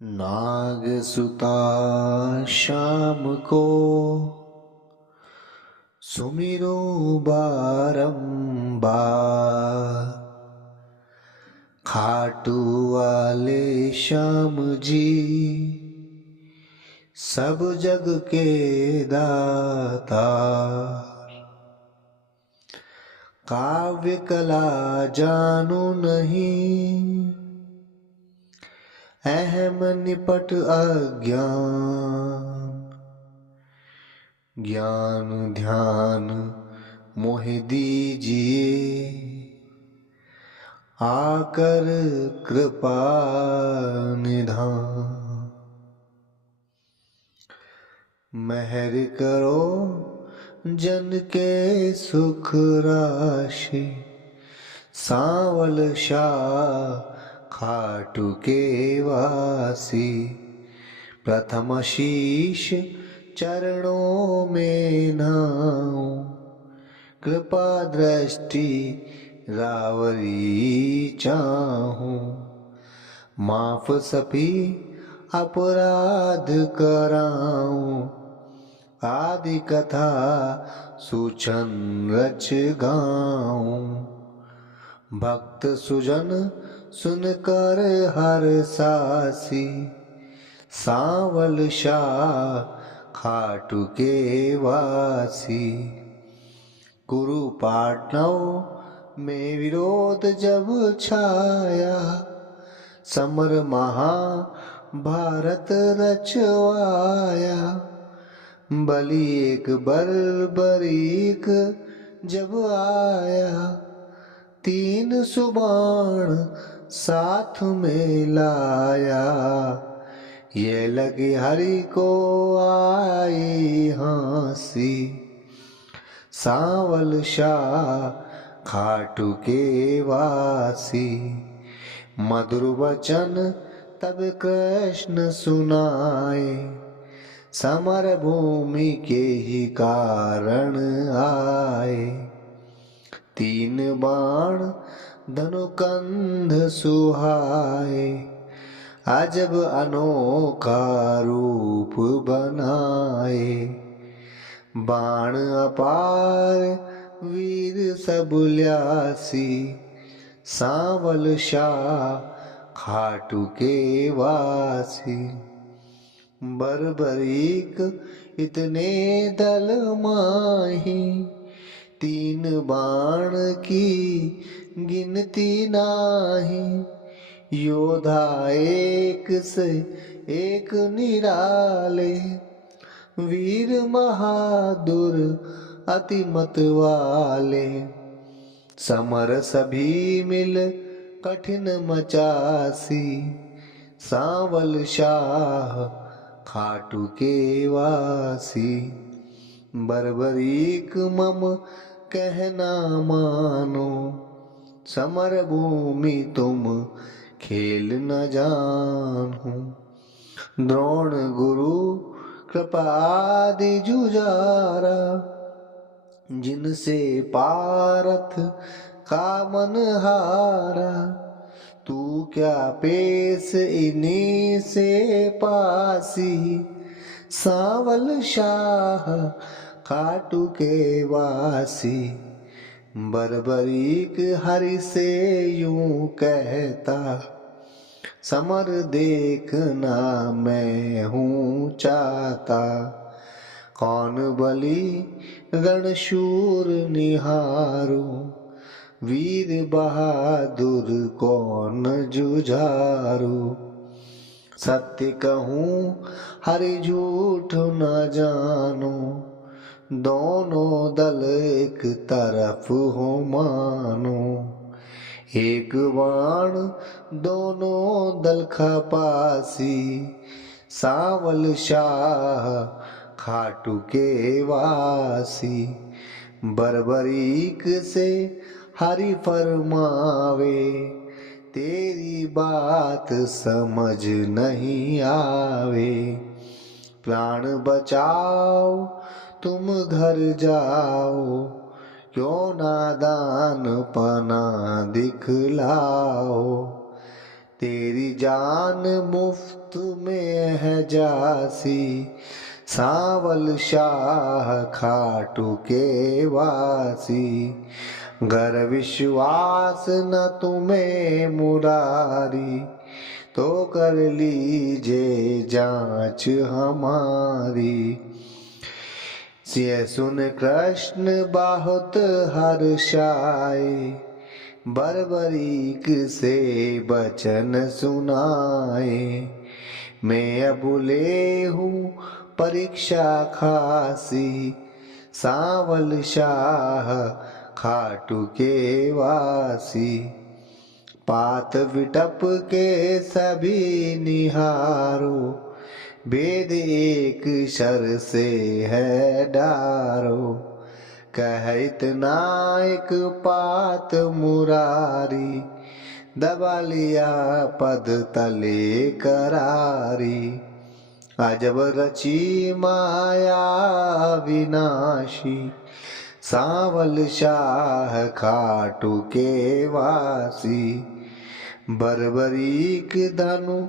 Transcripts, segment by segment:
नागसुता श्याम को सुमिरो बारंबार। खाटू वाले श्याम जी सब जग के दाता। काव्य कला जानू नहीं, अहम निपट अज्ञान। ज्ञान ध्यान मोहि दीजिए, आकर कृपा निधान। मेहर करो जन के सुख राशि, सांवल शाह खाटू के वासी। प्रथम शीश चरणों में नाऊं, कृपा दृष्टि रावरी चाहूं। माफ सभी अपराध कराऊं, आदि कथा सुछन रच गाऊं। भक्त सुजन सुनकर हर सासी, सांवल शाह खाटू के वासी। गुरु पाटनव में विरोध जब छाया, समर महाभारत रचवाया। बलि एक बर्बरीक जब आया, तीन सुबाण साथ में लाया। ये लगी हरि को आई हंसी, सांवल शाह खाटू के वासी। मधुर वचन तब कृष्ण सुनाए, समर भूमि के ही कारण आए। तीन बाण धनुकंध सुहाए, अजब अनोखा रूप बनाए। बाण अपार वीर सब ल्यासी, सांवल शाह खाटू के वासी। बर्बरीक इतने दल माही, तीन बाण की गिनती नाही। योधा एक से एक निराले, वीर बहादुर अति मत वाले। समर सभी मिल कठिन मचासी, सांवल शाह खाटू के वासी। बर्बरीक मम कहना मानो, समर भूमि तुम खेल न जानो। द्रोण गुरु कृपा आदि जुझारा, जिनसे पारथ का मन हारा। तू क्या पेश इन्हीं से पासी, सांवल शाह खाटू के वासी। बर्बरीक हरि से यूं कहता, समर देखना मैं हूँ चाहता। कौन बलि रणशूर निहारो, वीर बहादुर कौन जुझारो। सत्य कहूँ हरि झूठ न जानो, दोनों दल एक तरफ हो मानो। एक बाण दोनों दल खपासी, सांवल शाह खाटू के वासी। बर्बरीक से हरि फरमावे, तेरी बात समझ नहीं आवे। प्राण बचाओ तुम घर जाओ, क्यों नादान पना दिखलाओ। तेरी जान मुफ्त में है जासी, सांवल शाह खाटू के वासी। गर विश्वास न तुम्हें मुरारी, तो कर लीजिए जांच हमारी। ये सुन कृष्ण बहुत हर्षाए, बरबरीक से बचन सुनाए। मैं अबुले हूँ परीक्षा खासी, सांवल शाह खाटू के वासी। पात विटप के सभी निहारो, वेद एक शर से है डारो। कह इतना एक पात मुरारी, दबा लिया पद तले करारी। अजब रची माया विनाशी, सांवल शाह खाटू के वासी। बरबरीक धनु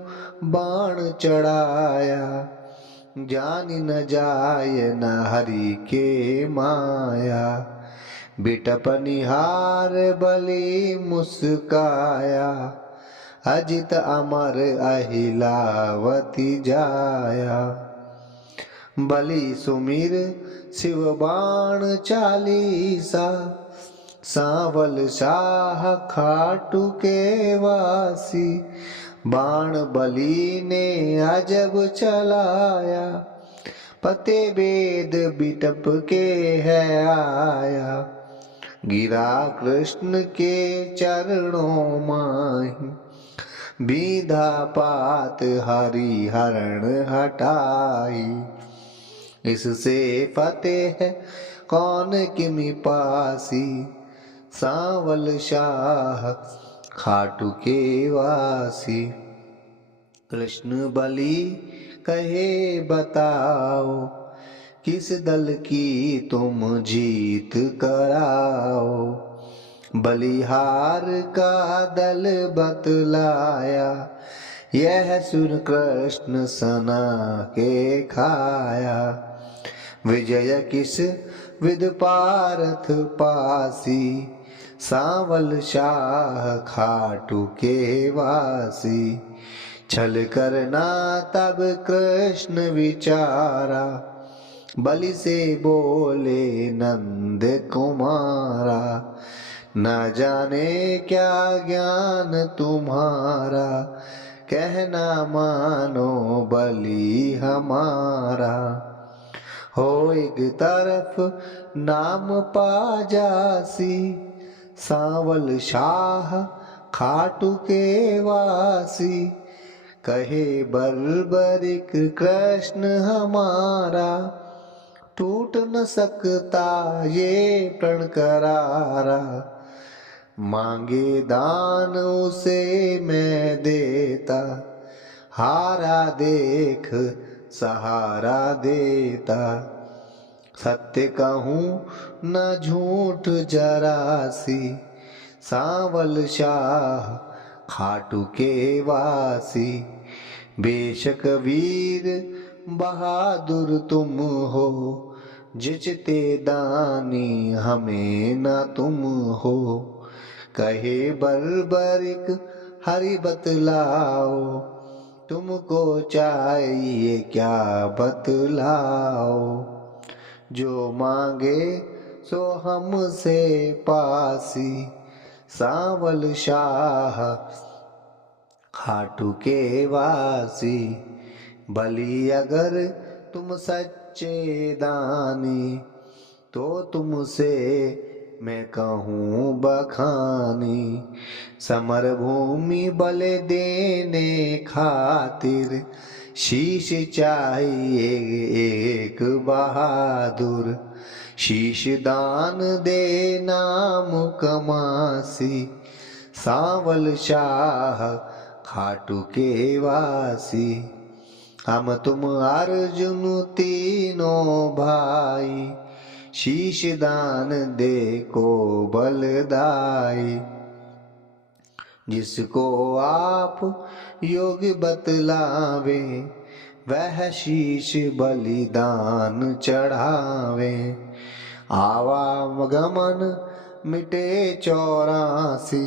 बाण चढ़ाया, जान न जाय न हरि के माया। बिटप निहार बलि मुस्काया, अजित अमर अहिलावती जाया। बलि सुमिर शिव बाण चालीसा, सांवल शाह खाटू के वासी। बाण बलि ने अजब चलाया, पते वेद बिटप के है आया। गिरा कृष्ण के चरणों माही, बीधा पात हरि हरण हटाई। इससे फतेह कौन किमि पासी, सांवल शाह खाटू के वासी। कृष्ण बलि कहे बताओ, किस दल की तुम जीत कराओ। बलिहार का दल बतलाया, यह सुन कृष्ण सना के खाया। विजय किस विद पारथ पासी, सांवल शाह खाटू के वासी। छल करना तब कृष्ण विचारा, बलि से बोले नंद कुमारा। न जाने क्या ज्ञान तुम्हारा, कहना मानो बलि हमारा। हो एक तरफ नाम पा जासी, सांवल शाह खाटू के वासी। कहे बर्बरिक कृष्ण हमारा, टूट न सकता ये प्रण करारा। मांगे दान उसे मैं देता, हारा देख सहारा देता। सत्य कहूँ न झूठ जरासी, सांवल शाह खाटू के वासी। बेशक वीर बहादुर तुम हो, जिचते दानी हमें न तुम हो। कहे बर्बरिक हरि बतलाओ, तुमको चाहिए क्या बतलाओ। जो मांगे सो हमसे पासी, सांवल शाह खाटू के वासी। बलि अगर तुम सच्चे दानी, तो तुमसे मैं कहूँ बखानी। समर भूमि बल देने खातिर, शीश चाहिए एक बहादुर। शीश दान दे नाम कमासी, सांवल शाह खाटू के वासी। हम तुम अर्जुन तीनों भाई, शीश दान दे को बलदाई। जिसको आप योग बतलावे, वह शीश बलिदान चढ़ावे। आवागमन मिटे 84,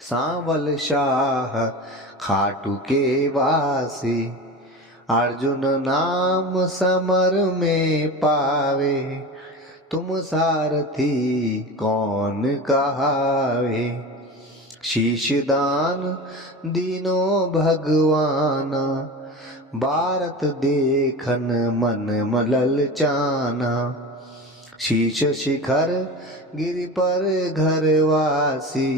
सांवल शाह खाटू के वासी। अर्जुन नाम समर में पावे, तुम सारथी कौन कहावे। शीश दान दीनो भगवाना, भारत देखन मन मलल चाना। शीश शिखर गिरि पर घरवासी,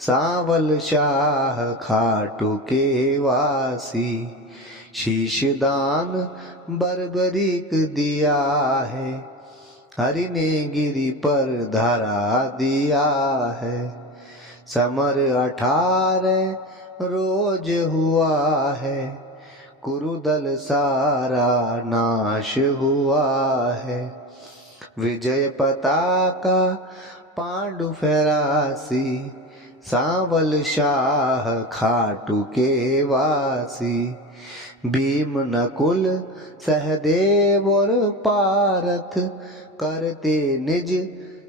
सांवल शाह खाटू के वासी। शीश दान बर्बरीक दिया है, हरि ने गिरि पर धरा दिया है। समर 18 रोज हुआ है, कुरुदल सारा नाश हुआ है। विजय पताका पांडु फहरासी, सांवल शाह खाटू के वासी। भीम नकुल सहदेव और पारथ, करते निज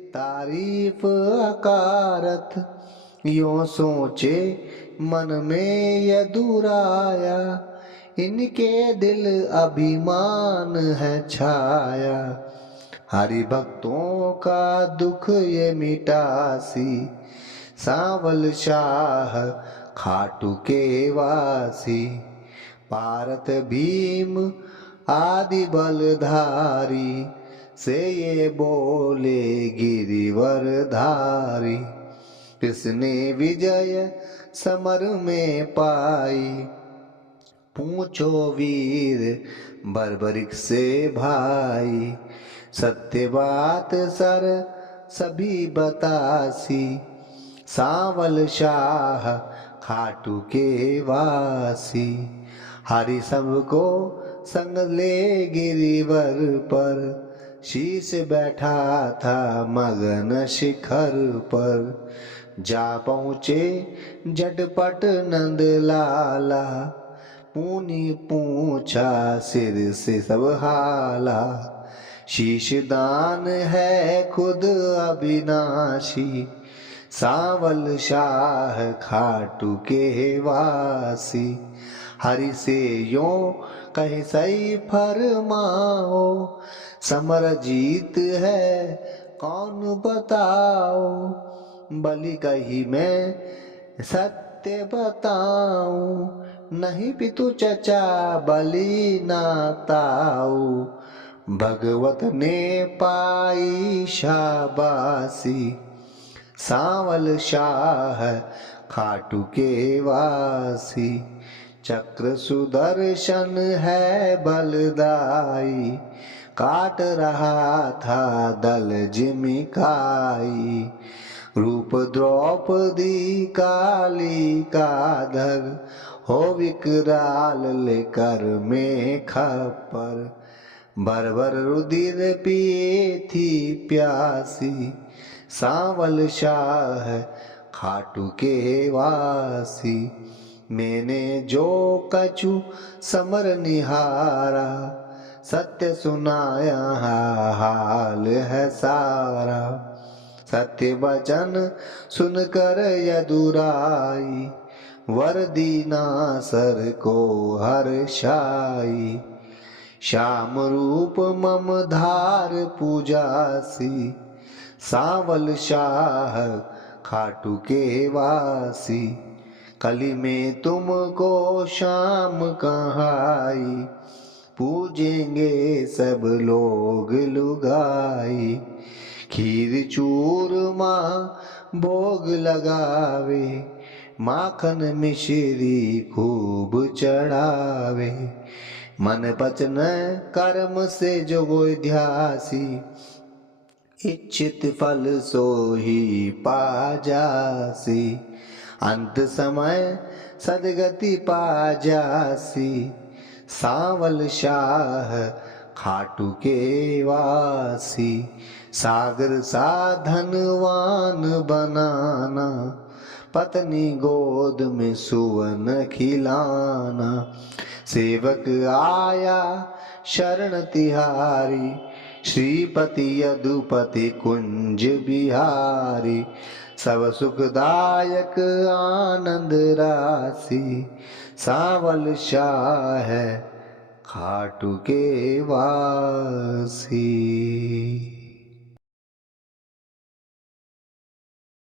तारीफ अकारथ। यों सोचे मन में यदुराया, इनके दिल अभिमान है छाया। हरि भक्तों का दुख ये मिटासी, सांवल शाह खाटू के वासी। पारत भीम आदि बलधारी, से ये बोले गिरिवर धारी। किसने विजय समर में पाई, पूछो वीर बर्बरिक से भाई। सत्य बात सर सभी बतासी, सांवल शाह खाटू के वासी। हरि सबको संग ले गिरिवर पर, शीश बैठा था मगन शिखर पर। जा पहुँचे झटपट नंद लाला, पूनी पूछा सिर से सब हाला। शीश दान है खुद अविनाशी, सांवल शाह खाटू के वासी। हरि से यों कहे सही फरमाओ, समर जीत है कौन बताओ। बलि कही मैं सत्य बताऊं, नहीं पितु चचा बलि ना ताऊ। भगवत ने पाई शाबासी, सांवल शाह खाटू के वासी। चक्र सुदर्शन है बलदाई, काट रहा था दल जिमिकाई। रूप द्रौपदी काली का धर, हो विकराल लेकर में खप्पर। बर्बर रुधिर पिए थी प्यासी, सांवल शाह खाटू के वासी। मैंने जो कछु समर निहारा, सत्य सुनाया हाल है सारा। सत्य वचन सुनकर यदुराई, वर दीना सर को हर्षाई। श्याम रूप मम धार पूजासी, सांवल शाह खाटू के वासी। कली में तुमको शाम कहाई, पूजेंगे सब लोग लुगाई। खीर चूरमा भोग लगावे, माखन मिश्री खूब चढ़ावे। मन पचन कर्म से जो ध्यासी, इच्छित फल सो ही पा जासी। अंत समय सदगति पा जासी, सांवल शाह खाटू के वासी। सागर सा धनवान बनाना, पत्नी गोद में सुवन खिलाना। सेवक आया शरण तिहारी, श्रीपति यदुपति कुंज बिहारी। सब सुखदायक आनंद राशि, सावल शाह है खाटू के वासी।